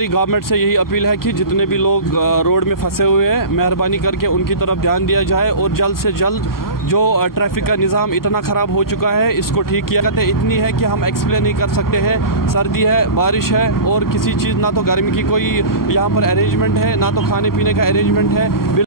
हमारी गवर्नमेंट से यही अपील है कि जितने भी लोग रोड में फंसे हुए हैं, मेहरबानी करके उनकी तरफ ध्यान दिया जाए और जल्द से जल्द जो ट्रैफिक का निज़ाम इतना ख़राब हो चुका है इसको ठीक किया जाए। इतनी है कि हम एक्सप्लेन नहीं कर सकते हैं। सर्दी है, बारिश है और किसी चीज़, ना तो गर्मी की कोई यहाँ पर अरेंजमेंट है, ना तो खाने पीने का अरेंजमेंट है।